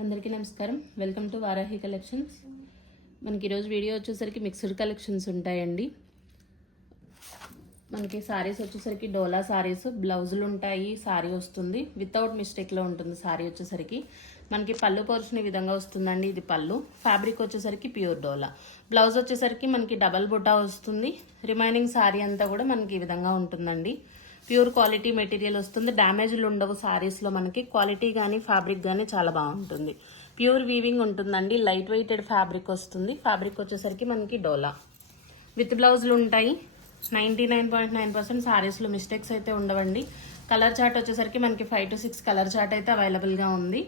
అందరికీ నమస్కారం. Welcome to Varahi collections మనకి ఈరోజు వీడియో వచ్చేసరికి మిక్స్డ్ కలెక్షన్స్ ఉంటాయండి. మనకి సారీస్ వచ్చేసరికి డోలా సారీస్ బ్లౌజులు ఉంటాయి సారీ వస్తుంది. వితౌట్ మిస్టేక్లో ఉంటుంది సారీ వచ్చేసరికి. మనకి పళ్ళు పోర్షన్ విధంగా వస్తుందండి ఇది పళ్ళు. ఫ్యాబ్రిక్ వచ్చేసరికి ప్యూర్ డోలా బ్లౌజ్ వచ్చేసరికి మనకి డబల్ బుట్టా వస్తుంది. రిమైనింగ్ సారీ అంతా కూడా మనకి ఈ విధంగా ఉంటుందండి. ప్యూర్ క్వాలిటీ మెటీరియల్ వస్తుంది. డ్యామేజ్లు ఉండవు సారీస్లో మనకి. క్వాలిటీ కానీ ఫ్యాబ్రిక్ కానీ చాలా బాగుంటుంది. ప్యూర్ వీవింగ్ ఉంటుందండి. లైట్ వెయిటెడ్ ఫ్యాబ్రిక్ వస్తుంది. ఫ్యాబ్రిక్ వచ్చేసరికి మనకి డోలా. విత్ బ్లౌజులు ఉంటాయి. Ninety nine point nine percent సారీస్లో mistakes అయితే ఉండవండి. కలర్ చార్ట్ వచ్చేసరికి మనకి five to six colour chart అయితే అవైలబుల్గా ఉంది.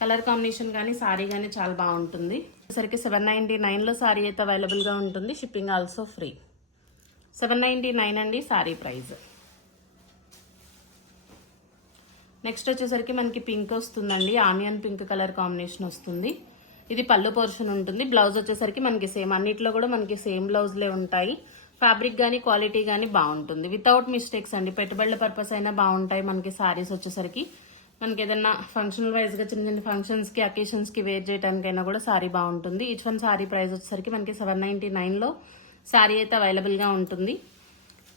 కలర్ కాంబినేషన్ కానీ సారీ కానీ చాలా బాగుంటుంది. వచ్చేసరికి సెవెన్ నైంటీ నైన్లో సారీ అయితే అవైలబుల్గా ఉంటుంది. Shipping also free seven ninety nine అండి సారీ ప్రైస్. నెక్స్ట్ వచ్చేసరికి మనకి పింక్ వస్తుందండి. ఆనియన్ పింక్ కలర్ కాంబినేషన్ వస్తుంది. ఇది పళ్ళు పోర్షన్ ఉంటుంది. బ్లౌజ్ వచ్చేసరికి మనకి సేమ్ అన్నిట్లో కూడా మనకి సేమ్ బ్లౌజ్లే ఉంటాయి. ఫ్యాబ్రిక్ కానీ క్వాలిటీ కానీ బాగుంటుంది. వితౌట్ మిస్టేక్స్ అండి. పెట్టుబడుల పర్పస్ అయినా బాగుంటాయి మనకి శారీస్ వచ్చేసరికి. మనకి ఏదైనా ఫంక్షనల్ వైజ్గా చిన్న చిన్న ఫంక్షన్స్కి అకేషన్స్కి వేర్ చేయడానికైనా కూడా శారీ బాగుంటుంది. ఈచ్ వన్ శారీ ప్రైస్ వచ్చేసరికి మనకి సెవెన్ నైంటీ నైన్లో శారీ అయితే అవైలబుల్గా ఉంటుంది.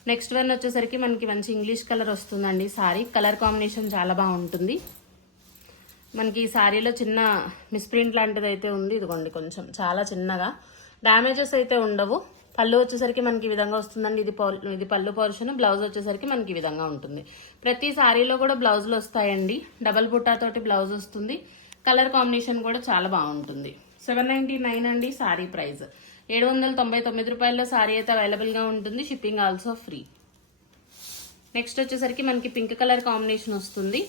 నెక్స్ట్ వన్ వచ్చేసరికి మనకి మంచి ఇంగ్లీష్ కలర్ వస్తుందండి సారీ కలర్ కాంబినేషన్ చాలా బాగుంటుంది మనకి ఈ సారీలో చిన్న మిస్ప్రింట్ లాంటిది అయితే ఉంది. ఇదిగోండి కొంచెం చాలా చిన్నగా. డ్యామేజెస్ అయితే ఉండవు. పళ్ళు వచ్చేసరికి మనకి ఈ విధంగా వస్తుందండి. ఇది పౌ- ఇది పళ్ళు పోర్షన్ బ్లౌజ్ వచ్చేసరికి మనకి ఈ విధంగా ఉంటుంది. ప్రతి సారీలో కూడా బ్లౌజులు వస్తాయండి. డబల్ బుట్టాతోటి బ్లౌజ్ వస్తుంది. కలర్ కాంబినేషన్ కూడా చాలా బాగుంటుంది. సెవెన్ నైంటీ నైన్ అండి శారీ ప్రైస్. ఏడు వందల తొంభై తొమ్మిది రూపాయల్లో సారీ అయితే అవైలబుల్గా ఉంటుంది. షిప్పింగ్ ఆల్సో ఫ్రీ నెక్స్ట్ వచ్చేసరికి మనకి పింక్ కలర్ కాంబినేషన్ వస్తుంది.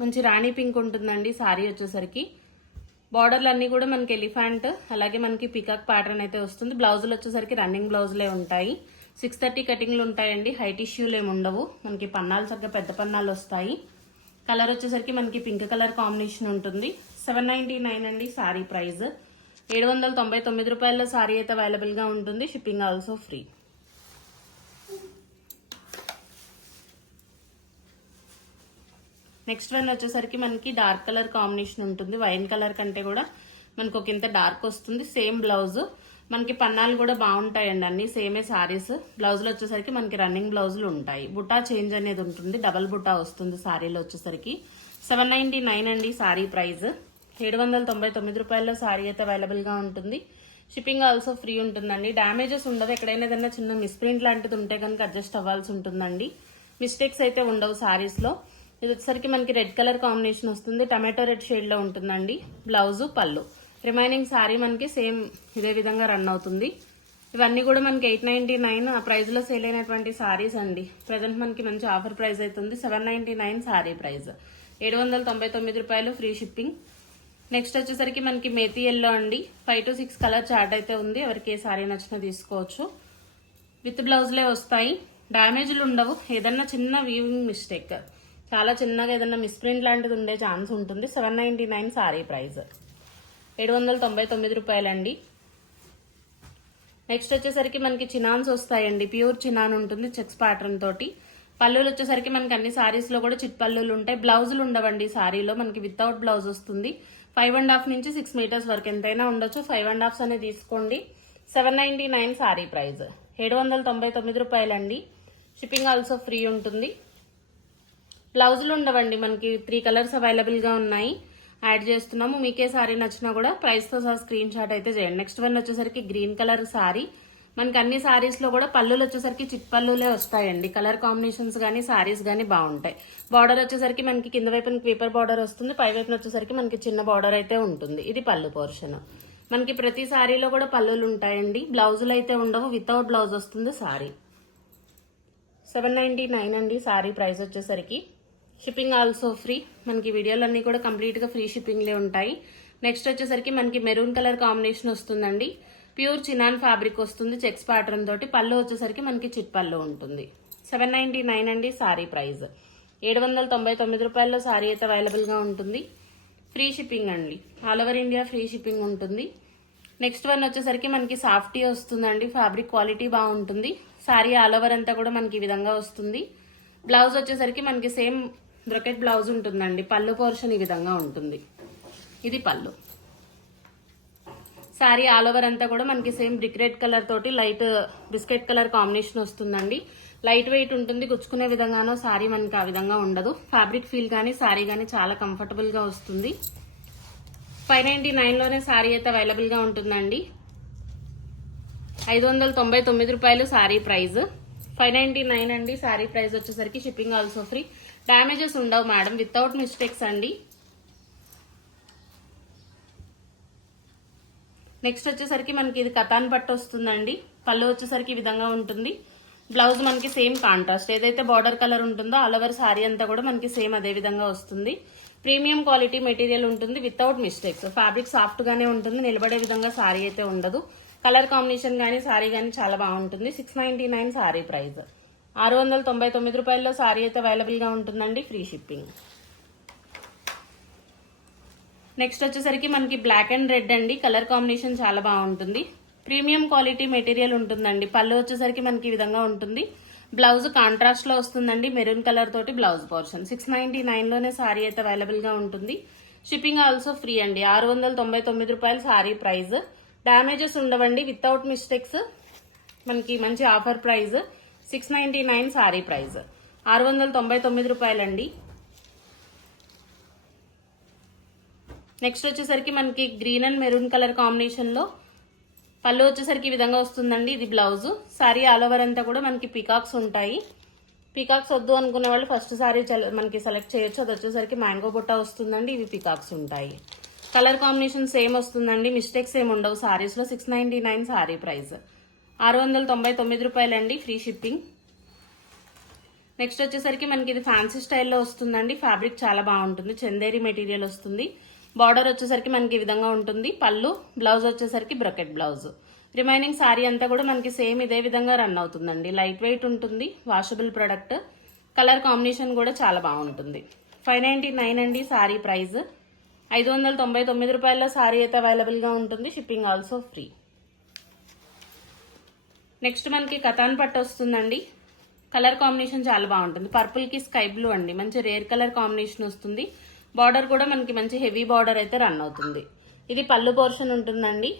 మంచి రాణి పింక్ ఉంటుందండి సారీ వచ్చేసరికి. బార్డర్లు అన్నీ కూడా మనకి ఎలిఫెంట్ అలాగే మనకి పికాక్ ప్యాటర్న్ అయితే వస్తుంది. బ్లౌజులు వచ్చేసరికి రన్నింగ్ బ్లౌజులే ఉంటాయి. సిక్స్ థర్టీ కటింగ్లు ఉంటాయండి. హైట్ ఇష్యూలు ఏమి ఉండవు. మనకి పన్నాలు చక్కగా పెద్ద పన్నాలు వస్తాయి. కలర్ వచ్చేసరికి మనకి పింక్ కలర్ కాంబినేషన్ ఉంటుంది. సెవెన్ నైంటీ నైన్ అండి శారీ ప్రైస్. ఏడు వందల తొంభై తొమ్మిది రూపాయల శారీ అయితే అవైలబుల్గా ఉంటుంది. Shipping also free next one వచ్చేసరికి మనకి డార్క్ కలర్ కాంబినేషన్ ఉంటుంది. వైన్ కలర్ కంటే కూడా మనకు ఒక ఇంత డార్క్ వస్తుంది. సేమ్ బ్లౌజ్ మనకి పన్నాలు కూడా బాగుంటాయండి అన్ని. సేమే శారీస్ బ్లౌజులు వచ్చేసరికి మనకి రన్నింగ్ బ్లౌజులు ఉంటాయి. బుట్టా చేంజ్ అనేది ఉంటుంది. డబల్ బుటా వస్తుంది శారీలో వచ్చేసరికి. సెవెన్ నైంటీ నైన్ అండి శారీ ప్రైస్. ఏడు వందల తొంభై తొమ్మిది రూపాయల్లో సారీ అయితే అవైలబుల్గా ఉంటుంది. షిప్పింగ్ ఆల్సో ఫ్రీ ఉంటుందండి. డ్యామేజెస్ ఉండదు. ఎక్కడైనా ఏదైనా చిన్న మిస్ప్రింట్ లాంటిది ఉంటే కనుక అడ్జస్ట్ అవ్వాల్సి ఉంటుందండి. మిస్టేక్స్ అయితే ఉండవు శారీస్లో ఇది వచ్చేసరికి మనకి రెడ్ కలర్ కాంబినేషన్ వస్తుంది. టమాటో రెడ్ షేడ్లో ఉంటుందండి. బ్లౌజు పళ్ళు. రిమైనింగ్ శారీ మనకి సేమ్ ఇదే విధంగా రన్ అవుతుంది. ఇవన్నీ కూడా మనకి ఎయిట్ నైంటీ నైన్ ఆ ప్రైజ్లో సేల్ అయినటువంటి శారీస్ అండి. ప్రజెంట్ మనకి మంచి ఆఫర్ ప్రైస్ అవుతుంది seven ninety nine sari price ఏడు వందల తొంభై తొమ్మిది రూపాయలు ఫ్రీ షిప్పింగ్ నెక్స్ట్ వచ్చేసరికి మనకి మేతి ఎల్లో అండి. Five to six colour chart అయితే ఉంది. ఎవరికి ఏ సారీ నచ్చినా తీసుకోవచ్చు. విత్ బ్లౌజ్లే వస్తాయి. డ్యామేజ్లు ఉండవు. ఏదన్నా చిన్న వీవింగ్ మిస్టేక్ చాలా చిన్నగా ఏదన్నా మిస్ప్రింట్ లాంటిది ఉండే ఛాన్స్ ఉంటుంది. Seven ninety nine sari price ఏడు వందల తొంభై తొమ్మిది రూపాయలండి. నెక్స్ట్ వచ్చేసరికి మనకి చినాన్స్ వస్తాయండి. ప్యూర్ చినాన్ ఉంటుంది చెక్స్ ప్యాటర్న్ తోటి. పళ్ళులు వచ్చేసరికి మనకి అన్ని సారీస్లో కూడా చిట్ పళ్ళులు ఉంటాయి. బ్లౌజులు ఉండవండి సారీలో మనకి వితౌట్ బ్లౌజ్ వస్తుంది. ఫైవ్ అండ్ హాఫ్ నుంచి సిక్స్ మీటర్స్ వరకు ఎంతైనా ఉండొచ్చు. ఫైవ్ అండ్ హాఫ్స్ అనేది తీసుకోండి. Seven ninety nine sari price ఏడు వందల తొంభై తొమ్మిది రూపాయలండి. షిప్పింగ్ ఆల్సో ఫ్రీ ఉంటుంది. బ్లౌజులు ఉండవండి. మనకి త్రీ కలర్స్ అవైలబుల్గా ఉన్నాయి. యాడ్ చేస్తున్నాము. మీకే సారీ నచ్చినా కూడా ప్రైస్తో సహా స్క్రీన్ షాట్ అయితే చేయండి. నెక్స్ట్ వన్ వచ్చేసరికి గ్రీన్ కలర్ సారీ మనకి అన్ని శారీస్లో కూడా పళ్ళులు వచ్చేసరికి చిట్ పళ్ళులే వస్తాయండి. కలర్ కాంబినేషన్స్ కానీ సారీస్ కానీ బాగుంటాయి. బార్డర్ వచ్చేసరికి మనకి కింద వైపున పేపర్ బార్డర్ వస్తుంది పై వైపున వచ్చేసరికి మనకి చిన్న బార్డర్ అయితే ఉంటుంది. ఇది పళ్ళు పోర్షన్ మనకి ప్రతి సారీలో కూడా పళ్ళులు ఉంటాయండి. బ్లౌజులు అయితే ఉండవు. వితౌట్ బ్లౌజ్ వస్తుంది సారీ సెవెన్ నైంటీ నైన్ అండి సారీ ప్రైస్ వచ్చేసరికి. షిప్పింగ్ ఆల్సో ఫ్రీ మనకి వీడియోలు అన్నీ కూడా కంప్లీట్గా ఫ్రీ షిప్పింగ్లే ఉంటాయి. నెక్స్ట్ వచ్చేసరికి మనకి మెరూన్ కలర్ కాంబినేషన్ వస్తుందండి. ప్యూర్ చినాన్ ఫ్యాబ్రిక్ వస్తుంది చెక్స్ ప్యాటర్న్ తోటి. పళ్ళు వచ్చేసరికి మనకి చిట్ పళ్ళు ఉంటుంది. సెవెన్ నైంటీ నైన్ అండి సారీ ప్రైస్. ఏడు వందల తొంభై తొమ్మిది రూపాయల్లో సారీ అయితే అవైలబుల్గా ఉంటుంది. ఫ్రీ షిప్పింగ్ అండి. All over India free shipping ఉంటుంది. నెక్స్ట్ వన్ వచ్చేసరికి మనకి సాఫ్టీ వస్తుందండి. ఫ్యాబ్రిక్ క్వాలిటీ బాగుంటుంది. సారీ ఆల్ ఓవర్ అంతా కూడా మనకి ఈ విధంగా వస్తుంది. బ్లౌజ్ వచ్చేసరికి మనకి సేమ్ బ్రొకెట్ బ్లౌజ్ ఉంటుందండి. పళ్ళు పోర్షన్ ఈ విధంగా ఉంటుంది. ఇది పళ్ళు. శారీ ఆల్ ఓవర్ అంతా కూడా మనకి సేమ్ బ్రిక్ రెడ్ కలర్ తోటి లైట్ బిస్కెట్ కలర్ కాంబినేషన్ వస్తుందండి. లైట్ వెయిట్ ఉంటుంది గుచ్చుకునే విధంగానో శారీ మనకి ఆ విధంగా ఉండదు. ఫ్యాబ్రిక్ ఫీల్ కానీ శారీ కానీ చాలా కంఫర్టబుల్గా వస్తుంది. ఫైవ్ నైన్టీ నైన్లోనే శారీ అయితే అవైలబుల్గా ఉంటుందండి. ఐదు వందల తొంభై తొమ్మిది రూపాయలు sari price five ninety nine అండి శారీ ప్రైస్ వచ్చేసరికి షిప్పింగ్ ఆల్సో ఫ్రీ డ్యామేజెస్ ఉండవు మేడం వితౌట్ మిస్టేక్స్ అండి. నెక్స్ట్ వచ్చేసరికి మనకి ఇది కథాన్ పట్టు వస్తుందండి. పళ్ళు వచ్చేసరికి ఈ విధంగా ఉంటుంది. బ్లౌజ్ మనకి సేమ్ కాంట్రాస్ట్. ఏదైతే బార్డర్ కలర్ ఉంటుందో ఆల్ ఓవర్ శారీ అంతా కూడా మనకి సేమ్ అదే విధంగా వస్తుంది. ప్రీమియం క్వాలిటీ మెటీరియల్ ఉంటుంది వితౌట్ మిస్టేక్స్ ఫ్యాబ్రిక్ సాఫ్ట్ గానే ఉంటుంది నిలబడే విధంగా శారీ అయితే ఉండదు. కలర్ కాంబినేషన్ కానీ శారీ కానీ చాలా బాగుంటుంది. Six ninety nine sari price ఆరు వందల తొంభై తొమ్మిది రూపాయల్లో శారీ అయితే అవైలబుల్గా ఉంటుందండి ఫ్రీ షిప్పింగ్ నెక్స్ట్ వచ్చేసరికి మనకి బ్లాక్ అండ్ రెడ్ అండి. కలర్ కాంబినేషన్ చాలా బాగుంటుంది. ప్రీమియం క్వాలిటీ మెటీరియల్ ఉంటుందండి. పళ్ళు వచ్చేసరికి మనకి ఈ విధంగా ఉంటుంది. బ్లౌజ్ కాంట్రాస్ట్లో వస్తుందండి. మెరూన్ కలర్ తోటి బ్లౌజ్ పోర్షన్. సిక్స్ నైన్టీ నైన్లోనే సారీ అయితే అవైలబుల్గా ఉంటుంది. షిప్పింగ్ ఆల్సో ఫ్రీ అండి. ఆరు వందల తొంభై తొమ్మిది రూపాయలు సారీ ప్రైస్. డ్యామేజెస్ ఉండవండి. వితౌట్ మిస్టేక్స్ మనకి మంచి offer price six ninety nine sari price. ఆరు వందల తొంభై తొమ్మిది రూపాయలండి. నెక్స్ట్ వచ్చేసరికి మనకి గ్రీన్ అండ్ మెరూన్ కలర్ కాంబినేషన్లో పళ్ళు వచ్చేసరికి ఈ విధంగా వస్తుందండి. ఇది బ్లౌజ్ సారీ ఆల్ ఓవర్ అంతా కూడా మనకి పికాక్స్ ఉంటాయి. పికాక్స్ వద్దు అనుకునే వాళ్ళు ఫస్ట్ సారీ మనకి సెలెక్ట్ చేయొచ్చు. అది వచ్చేసరికి మ్యాంగో బుట్ట వస్తుందండి. ఇవి పికాక్స్ ఉంటాయి. కలర్ కాంబినేషన్ సేమ్ వస్తుందండి. మిస్టేక్స్ ఏమి ఉండవు. సారీస్లో six ninety nine sari price ఆరు వందల తొంభై తొమ్మిది రూపాయలండి ఫ్రీ షిప్పింగ్ నెక్స్ట్ వచ్చేసరికి మనకి ఇది ఫ్యాన్సీ స్టైల్లో వస్తుందండి. ఫ్యాబ్రిక్ చాలా బాగుంటుంది. చందేరి మెటీరియల్ వస్తుంది. బార్డర్ వచ్చేసరికి మనకి ఈ విధంగా ఉంటుంది. పళ్ళు బ్లౌజ్ వచ్చేసరికి బ్రకెట్ బ్లౌజ్. రిమైనింగ్ శారీ అంతా కూడా మనకి సేమ్ ఇదే విధంగా రన్ అవుతుందండి. లైట్ వెయిట్ ఉంటుంది వాషబుల్ ప్రొడక్ట్. కలర్ కాంబినేషన్ కూడా చాలా బాగుంటుంది. ఫైవ్ నైన్టీ నైన్ అండి శారీ ప్రైస్ ఐదు వందల తొంభై తొమ్మిది రూపాయల శారీ అయితే అవైలబుల్గా ఉంటుంది. Shipping also free. నెక్స్ట్ మనకి కథాన్ పట్టు వస్తుందండి. కలర్ కాంబినేషన్ చాలా బాగుంటుంది. పర్పుల్కి స్కై బ్లూ అండి. మంచి రేర్ కలర్ కాంబినేషన్ వస్తుంది. బార్డర్ కూడా మనకి మంచి హెవీ బార్డర్ అయితే రన్ అవుతుంది. ఇది పళ్ళు పోర్షన్ ఉంటుందండి.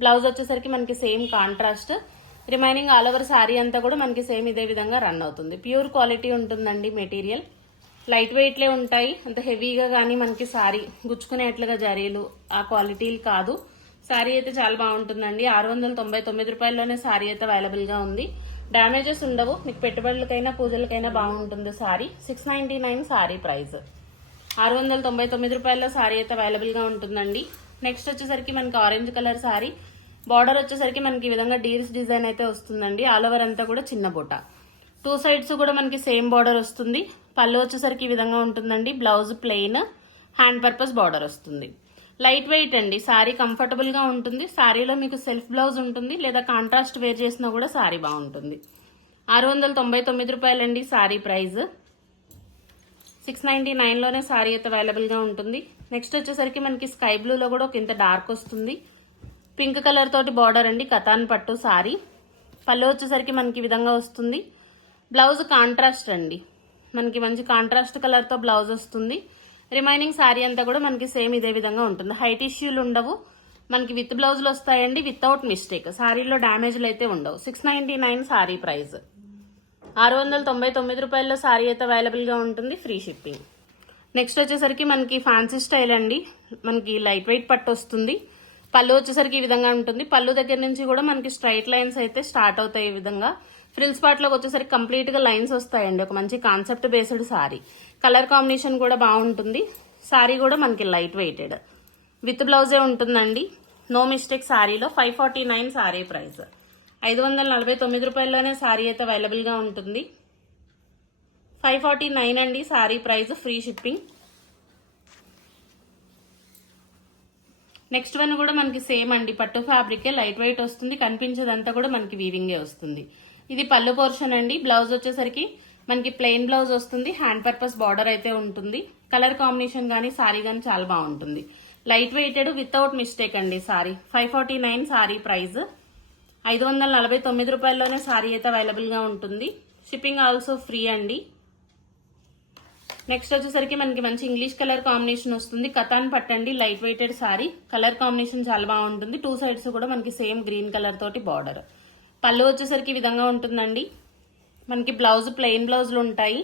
బ్లౌజ్ వచ్చేసరికి మనకి same contrast. Remaining all over sari అంతా కూడా మనకి సేమ్ ఇదే విధంగా రన్ అవుతుంది. ప్యూర్ క్వాలిటీ ఉంటుందండి మెటీరియల్. లైట్ వెయిట్లే ఉంటాయి. అంత హెవీగా కానీ మనకి శారీ గుచ్చుకునేట్లుగా జరీలు ఆ క్వాలిటీలు కాదు. శారీ అయితే చాలా బాగుంటుందండి. ఆరు వందల తొంభై తొమ్మిది రూపాయల్లోనే శారీ అయితే అవైలబుల్గా ఉంది. డ్యామేజెస్ ఉండవు. మీకు పెట్టుబడులకైనా పూజలకైనా బాగుంటుంది sari six ninety nine sari price. ఆరు వందల తొంభై తొమ్మిది రూపాయల సారీ అయితే అవైలబుల్గా ఉంటుందండి. నెక్స్ట్ వచ్చేసరికి మనకి ఆరెంజ్ కలర్ సారీ బార్డర్ వచ్చేసరికి మనకి ఈ విధంగా డీల్స్ డిజైన్ అయితే వస్తుందండి. ఆల్ ఓవర్ అంతా కూడా చిన్న బుట్ట టూ సైడ్స్ కూడా మనకి సేమ్ బార్డర్ వస్తుంది. పళ్ళు వచ్చేసరికి ఈ విధంగా ఉంటుందండి. Blouse plain hand purpose border వస్తుంది. లైట్ వెయిట్ అండి. సారీ కంఫర్టబుల్గా ఉంటుంది. సారీలో మీకు సెల్ఫ్ బ్లౌజ్ ఉంటుంది. లేదా కాంట్రాస్ట్ వేర్ చేసినా కూడా సారీ బాగుంటుంది. ఆరు వందల తొంభై తొమ్మిది రూపాయలండి సారీ ప్రైస్ సిక్స్ నైన్టీ నైన్లోనే శారీ అయితే అవైలబుల్గా ఉంటుంది. నెక్స్ట్ వచ్చేసరికి మనకి స్కై బ్లూలో కూడా ఒక ఇంత డార్క్ వస్తుంది. పింక్ కలర్ తోటి బార్డర్ అండి కథాన్ పట్టు శారీ పళ్ళు వచ్చేసరికి మనకి విధంగా వస్తుంది. బ్లౌజ్ కాంట్రాస్ట్ అండి. మనకి మంచి కాంట్రాస్ట్ కలర్తో బ్లౌజ్ వస్తుంది. రిమైనింగ్ శారీ అంతా కూడా మనకి సేమ్ ఇదే విధంగా ఉంటుంది. హైట్ ఇష్యూలు ఉండవు. మనకి విత్ బ్లౌజులు వస్తాయండి వితౌట్ మిస్టేక్. శారీలో డ్యామేజ్లు అయితే ఉండవు. Six ninety nine sari price ఆరు వందల తొంభై తొమ్మిది రూపాయల్లో సారీ అయితే అవైలబుల్గా ఉంటుంది ఫ్రీ షిప్పింగ్ నెక్స్ట్ వచ్చేసరికి మనకి ఫ్యాన్సీ స్టైల్ అండి. మనకి లైట్ వెయిట్ పట్టు వస్తుంది. పళ్ళు వచ్చేసరికి ఈ విధంగా ఉంటుంది. పళ్ళు దగ్గర నుంచి కూడా మనకి స్ట్రైట్ లైన్స్ అయితే స్టార్ట్ అవుతాయి ఈ విధంగా. ఫ్రిల్స్ పార్ట్లోకి వచ్చేసరికి కంప్లీట్గా లైన్స్ వస్తాయండి. ఒక మంచి concept based sari. Colour combination కూడా బాగుంటుంది. సారీ కూడా మనకి లైట్ వెయిటెడ్ విత్ బ్లౌజే ఉంటుందండి. నో మిస్టేక్ సారీలో five forty nine sari price ఐదు వందల నలభై తొమ్మిది రూపాయల్లోనే సారీ అయితే అవైలబుల్గా ఉంటుంది. ఫైవ్ ఫార్టీ నైన్ అండి sari price free shipping. Next one కూడా మనకి సేమ్ అండి. పట్టు ఫ్యాబ్రికే లైట్ వెయిట్ వస్తుంది. కనిపించేదంతా కూడా మనకి వీవింగే వస్తుంది. ఇది పళ్ళు పోర్షన్ అండి. బ్లౌజ్ వచ్చేసరికి మనకి ప్లెయిన్ బ్లౌజ్ వస్తుంది. హ్యాండ్ పర్పస్ బార్డర్ అయితే ఉంటుంది. కలర్ కాంబినేషన్ కానీ శారీ కానీ చాలా బాగుంటుంది. లైట్ వెయిటెడ్ వితౌట్ మిస్టేక్ అండి sari. Five forty nine sari price. ఐదు వందల నలభై తొమ్మిది రూపాయల్లోనే సారీ అయితే అవైలబుల్గా ఉంటుంది. షిప్పింగ్ ఆల్సో ఫ్రీ అండి. నెక్స్ట్ వచ్చేసరికి మనకి మంచి ఇంగ్లీష్ కలర్ కాంబినేషన్ వస్తుంది. కథాన్ పట్టండి light weighted sari colour combination చాలా బాగుంటుంది టూ సైడ్స్ కూడా మనకి సేమ్ గ్రీన్ కలర్ తోటి బార్డర్ పళ్ళు వచ్చేసరికి ఈ విధంగా ఉంటుందండి. మనకి బ్లౌజ్ ప్లెయిన్ బ్లౌజులు ఉంటాయి.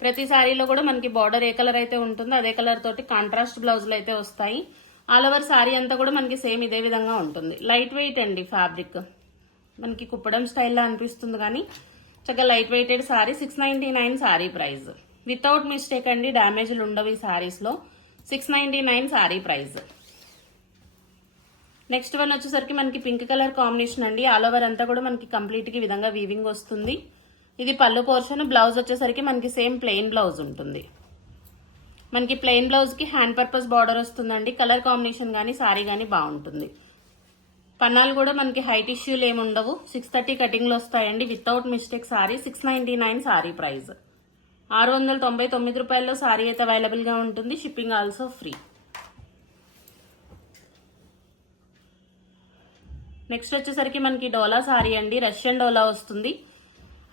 ప్రతి సారీలో కూడా మనకి బార్డర్ ఏ కలర్ అయితే ఉంటుందో అదే కలర్ తోటి కాంట్రాస్ట్ బ్లౌజులు అయితే వస్తాయి. ఆల్ ఓవర్ సారీ అంతా కూడా మనకి సేమ్ ఇదే విధంగా ఉంటుంది. లైట్ వెయిట్ అండి ఫ్యాబ్రిక్ మనకి కుప్పడం స్టైల్లో అనిపిస్తుంది కానీ చక్కగా light weighted sari six ninety nine sari price. Without mistake అండి డ్యామేజ్లు ఉండవు ఈ సారీస్లో six ninety nine sari price. Next one వచ్చేసరికి మనకి పింక్ కలర్ కాంబినేషన్ అండి. ఆల్ ఓవర్ అంతా కూడా మనకి కంప్లీట్గా విధంగా వీవింగ్ వస్తుంది. ఇది పళ్ళు పోర్షన్ బ్లౌజ్ వచ్చేసరికి మనకి సేమ్ ప్లెయిన్ బ్లౌజ్ ఉంటుంది. మనకి ప్లెయిన్ బ్లౌజ్కి హ్యాండ్ పర్పస్ బార్డర్ వస్తుందండి. కలర్ కాంబినేషన్ కానీ సారీ కానీ బాగుంటుంది. పన్నాలు కూడా మనకి హైట్ ఇష్యూలు ఏమి ఉండవు. సిక్స్ థర్టీ కటింగ్లు వస్తాయండి. Without mistake sari. Six ninety nine sari price. ఆరు వందల తొంభై తొమ్మిది రూపాయల్లో సారీ అయితే అవైలబుల్గా ఉంటుంది. షిప్పింగ్ ఆల్సో ఫ్రీ నెక్స్ట్ వచ్చేసరికి మనకి డోలా సారీ అండి. రష్యన్ డోలా వస్తుంది.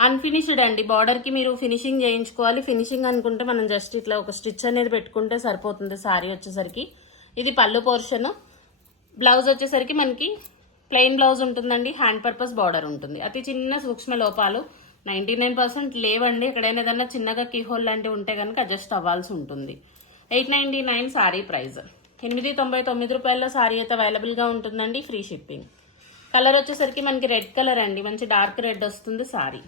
అన్ఫినిష్డ్ అండి. బార్డర్కి మీరు ఫినిషింగ్ చేయించుకోవాలి. ఫినిషింగ్ అనుకుంటే మనం జస్ట్ ఇట్లా ఒక స్టిచ్ అనేది పెట్టుకుంటే సరిపోతుంది సారీ వచ్చేసరికి. ఇది పళ్ళు పోర్షన్ బ్లౌజ్ వచ్చేసరికి మనకి ప్లెయిన్ బ్లౌజ్ ఉంటుందండి హ్యాండ్ పర్పస్ బార్డర్ ఉంటుంది. అతి చిన్న సూక్ష్మ లోపాలు నైంటీ నైన్ పర్సెంట్ లేవండి. ఎక్కడైనా ఏదన్నా చిన్నగా కీహోల్ లాంటివి ఉంటే కనుక అడ్జస్ట్ అవ్వాల్సి ఉంటుంది. Eight ninety nine sari price. ఎనిమిది తొంభై తొమ్మిది రూపాయల సారీ అయితే అవైలబుల్గా ఉంటుందండి ఫ్రీ షిప్పింగ్. కలర్ వచ్చేసరికి మనకి రెడ్ కలర్ అండి మంచి డార్క్ రెడ్ వస్తుంది సారీ.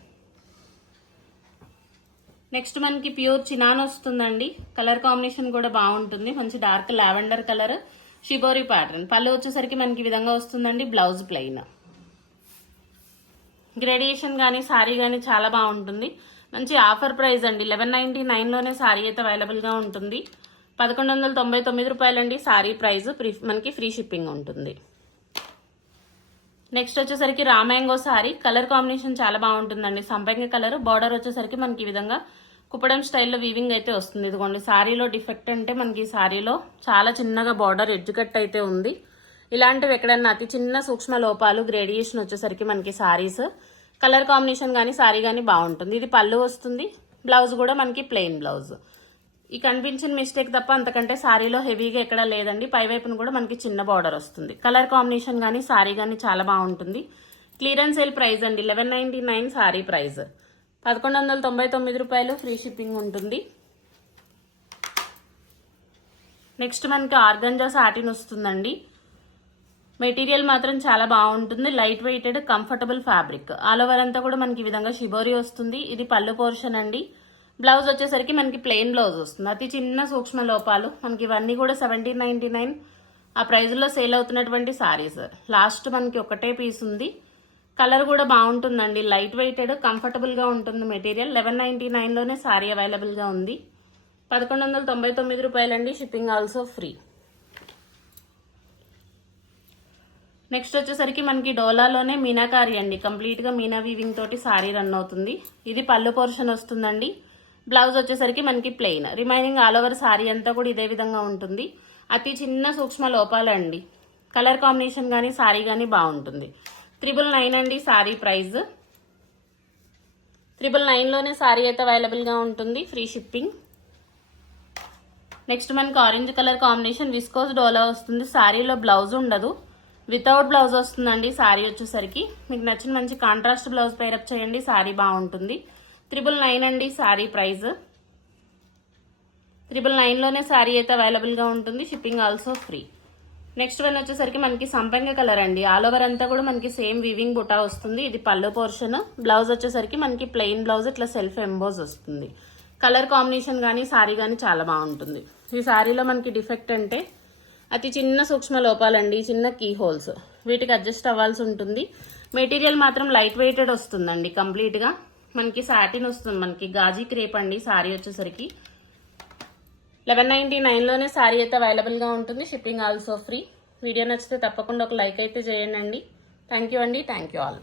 నెక్స్ట్ మనకి ప్యూర్ చినాన్ వస్తుందండి. కలర్ కాంబినేషన్ కూడా బాగుంటుంది మంచి dark lavender colour. Shibori pattern పళ్ళు వచ్చేసరికి మనకి ఈ విధంగా వస్తుందండి బ్లౌజ్ ప్లెయిన్ గ్రేడియేషన్ కానీ సారీ కానీ చాలా బాగుంటుంది. మంచి ఆఫర్ ప్రైస్ అండి. లెవెన్ నైన్టీ నైన్లోనే సారీ అయితే అవైలబుల్గా ఉంటుంది. పదకొండు వందల తొంభై తొమ్మిది రూపాయలండి సారీ ప్రైస్ మనకి ఫ్రీ షిప్పింగ్ ఉంటుంది. నెక్స్ట్ వచ్చేసరికి రామాంగో సారీ కలర్ కాంబినేషన్ చాలా బాగుంటుందండి. సంపంగి కలర్ బార్డర్ వచ్చేసరికి మనకి ఈ విధంగా కుప్పడం స్టైల్లో వీవింగ్ అయితే వస్తుంది. ఇదిగోండి శారీలో డిఫెక్ట్ అంటే మనకి ఈ శారీలో చాలా చిన్నగా బార్డర్ ఎడ్జ్ కట్ అయితే ఉంది. ఇలాంటివి ఎక్కడన్నా అతి చిన్న సూక్ష్మ లోపాలు గ్రేడియేషన్ వచ్చేసరికి మనకి శారీస్ కలర్ కాంబినేషన్ కానీ శారీ కానీ బాగుంటుంది. ఇది పళ్ళు వస్తుంది బ్లౌజ్ కూడా మనకి ప్లెయిన్ బ్లౌజ్ ఈ కనిపించిన మిస్టేక్ తప్ప అంతకంటే శారీలో హెవీగా ఎక్కడ లేదండి. పై వైపున కూడా మనకి చిన్న బార్డర్ వస్తుంది. కలర్ కాంబినేషన్ కానీ శారీ కానీ చాలా బాగుంటుంది. క్లియరెన్స్ సేల్ ప్రైస్ అండి eleven ninety nine sari price పదకొండు వందల తొంభై తొమ్మిది రూపాయలు ఫ్రీ షిప్పింగ్ ఉంటుంది. నెక్స్ట్ మనకి ఆర్గంజా సాటిన్ వస్తుందండి. మెటీరియల్ మాత్రం చాలా బాగుంటుంది. Light weighted comfortable fabric. All over అంతా కూడా మనకి ఈ విధంగా షిబోరి వస్తుంది. ఇది పళ్ళు పోర్షన్ అండి. బ్లౌజ్ వచ్చేసరికి మనకి ప్లెయిన్ బ్లౌజ్ వస్తుంది. అతి చిన్న సూక్ష్మ లోపాలు. మనకి ఇవన్నీ కూడా సెవెంటీన్ నైన్టీ నైన్ ఆ ప్రైజ్లో సేల్ అవుతున్నటువంటి సారీస్. లాస్ట్ మనకి ఒకటే పీస్ ఉంది. కలర్ కూడా బాగుంటుందండి. లైట్ వెయిటెడ్ కంఫర్టబుల్గా ఉంటుంది మెటీరియల్. లెవెన్ నైంటీ నైన్లోనే సారీ అవైలబుల్గా ఉంది. పదకొండు వందల తొంభై తొమ్మిది రూపాయలండి. షిప్పింగ్ ఆల్సో ఫ్రీ నెక్స్ట్ వచ్చేసరికి మనకి డోలాలోనే మీనాకారి అండి. కంప్లీట్గా మీనా వీవింగ్ తోటి సారీ రన్ అవుతుంది. ఇది పళ్ళు పోర్షన్ వస్తుందండి. బ్లౌజ్ వచ్చేసరికి మనకి plain remaining all over sari అంతా కూడా ఇదే విధంగా ఉంటుంది. అతి చిన్న సూక్ష్మ లోపాలండి. కలర్ కాంబినేషన్ కానీ సారీ కానీ బాగుంటుంది. త్రిబుల్ నైన్ అండి శారీ ప్రైస్ త్రిబుల్ నైన్లోనే శారీ అయితే అవైలబుల్గా ఉంటుంది ఫ్రీ షిప్పింగ్. నెక్స్ట్ మనకి orange colour combination viscose dola వస్తుంది. శారీలో బ్లౌజ్ ఉండదు. వితౌట్ బ్లౌజ్ వస్తుందండి సారీ వచ్చేసరికి. మీకు నచ్చిన మంచి కాంట్రాస్ట్ బ్లౌజ్ పేరప్ చేయండి శారీ బాగుంటుంది. త్రిబుల్ నైన్ అండి శారీ ప్రైస్ త్రిబుల్ నైన్లోనే శారీ అయితే అవైలబుల్గా ఉంటుంది shipping also free next one వచ్చేసరికి మనకి సంపంగ కలర్ అండి. ఆల్ ఓవర్ అంతా కూడా మనకి సేమ్ వివింగ్ బుటా వస్తుంది. ఇది పళ్ళు పోర్షన్ బ్లౌజ్ వచ్చేసరికి మనకి ప్లెయిన్ బ్లౌజ్ ఇట్లా సెల్ఫ్ ఎంబోజ్ వస్తుంది. కలర్ కాంబినేషన్ కానీ సారీ కానీ చాలా బాగుంటుంది. ఈ సారీలో మనకి డిఫెక్ట్ అంటే అతి చిన్న సూక్ష్మ లోపాలండి. చిన్న కీ హోల్స్ వీటికి అడ్జస్ట్ అవ్వాల్సి ఉంటుంది. మెటీరియల్ మాత్రం లైట్ వెయిటెడ్ వస్తుందండి కంప్లీట్గా మనకి సాటిన్ వస్తుంది. మనకి గాజీ క్రేప్ అండి సారీ వచ్చేసరికి. లెవెన్ నైంటీ నైన్లోనే శారీ అయితే అవైలబుల్గా ఉంటుంది. షిప్పింగ్ ఆల్సో ఫ్రీ వీడియో నచ్చితే తప్పకుండా ఒక లైక్ అయితే చేయండి. థ్యాంక్ యూ అండి. Thank you all